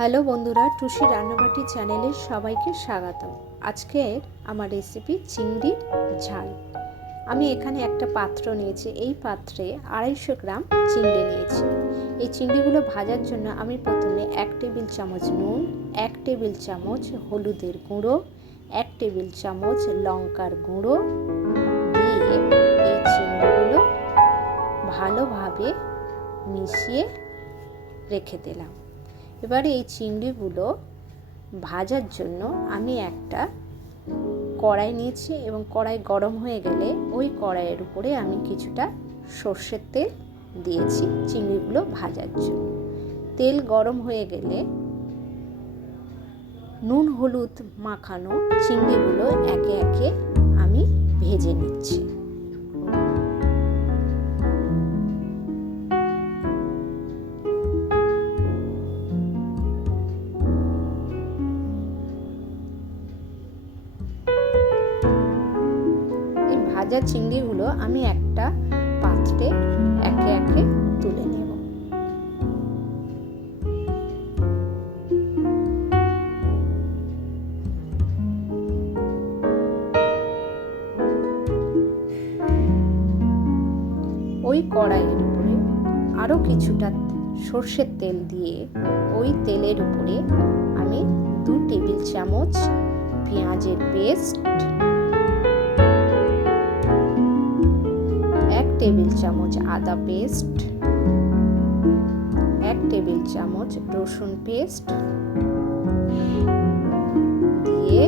Hello বন্ধুরা, টুসি রান্নাবাটি চ্যানেলে সবাইকে স্বাগতম। আজকে আমার রেসিপি চিংড়ির ঝাল। আমি এখানে একটা পাত্র নিয়েছি। এই পাত্রে 250 গ্রাম চিংড়ি নিয়েছি। এই চিংড়িগুলো ভাজার জন্য আমি প্রথমে 1 টেবিল চামচ নুন, 1 টেবিল চামচ হলুদের গুঁড়ো, 1 টেবিল চামচ লঙ্কার গুঁড়ো দিয়ে এই চিংড়িগুলো ভালোভাবে মিশিয়ে রেখে দিলাম। এবারে এই চিংড়িগুলো ভাজার জন্য আমি একটা কড়াই নিয়েছি এবং কড়াই গরম হয়ে গেলে ওই কড়াইয়ের উপরে আমি কিছুটা সর্ষের তেল দিয়েছি চিংড়িগুলো ভাজার জন্য। তেল গরম হয়ে গেলে নুন হলুদ মাখানো চিংড়িগুলো একে একে আমি ভেজে নিচ্ছি। ভাজা চিংড়িগুলো আমি একটা পাত্রে একে একে তুলে নেব। ওই কড়াইয়ের উপরে আরো কিছুটা সর্ষের তেল দিয়ে ওই তেলের উপরে আমি 2 টেবিল চামচ পেঁয়াজের পেস্ট, 1 টেবিল চামচ আদা পেস্ট, 1 টেবিল চামচ রসুন পেস্ট দিয়ে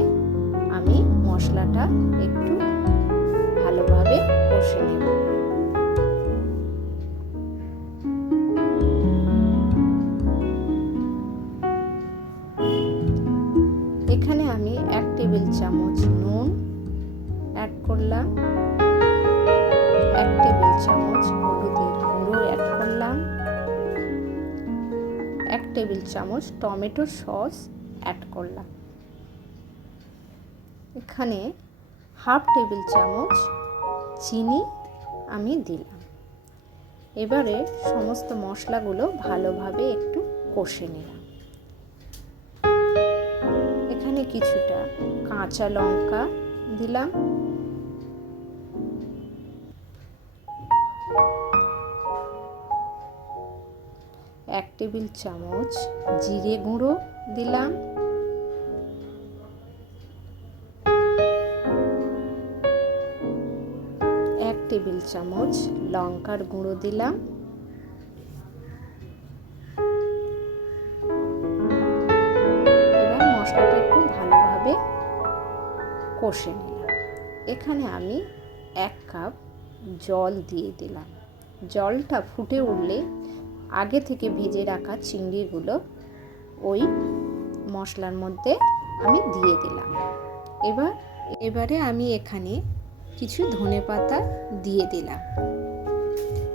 আমি মশলাটা একটু ভালোভাবে কষে নেব। এখানে আমি 1 টেবিল চামচ নুন অ্যাড করলাম, 1 টেবিল চামচ হলুদের গুঁড়ো অ্যাড করলাম, 1 টেবিল চামচ টমেটো সস অ্যাড করলাম। এখানে হাফ টেবিল চামচ চিনি আমি দিলাম। এবারে সমস্ত মশলাগুলো ভালোভাবে একটু কষে নিলাম। এখানে কিছুটা কাঁচা লঙ্কা দিলাম, এক টেবিল চামচ জিরে গুঁড়ো দিলাম, 1 টেবিল চামচ লঙ্কার গুঁড়ো দিলাম, এবার মশলাটা একটু ভালোভাবে কষে নিলাম। এখানে আমি 1 কাপ জল দিয়ে দিলাম। জলটা ফুটে উঠলে আগে থেকে ভেজে রাখা চিংড়িগুলো ওই মশলার মধ্যে আমি দিয়ে দিলাম। এবারে আমি এখানে কিছু ধনেপাতা দিয়ে দিলাম।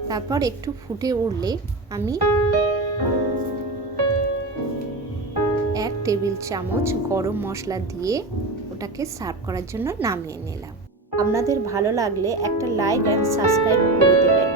তারপর একটু ফুটে উঠলে আমি 1 টেবিল চামচ গরম মশলা দিয়ে ওটাকে সার্ভ করার জন্য নামিয়ে নিলাম। আপনাদের ভালো লাগলে একটা লাইক অ্যান্ড সাবস্ক্রাইব করে দেবেন।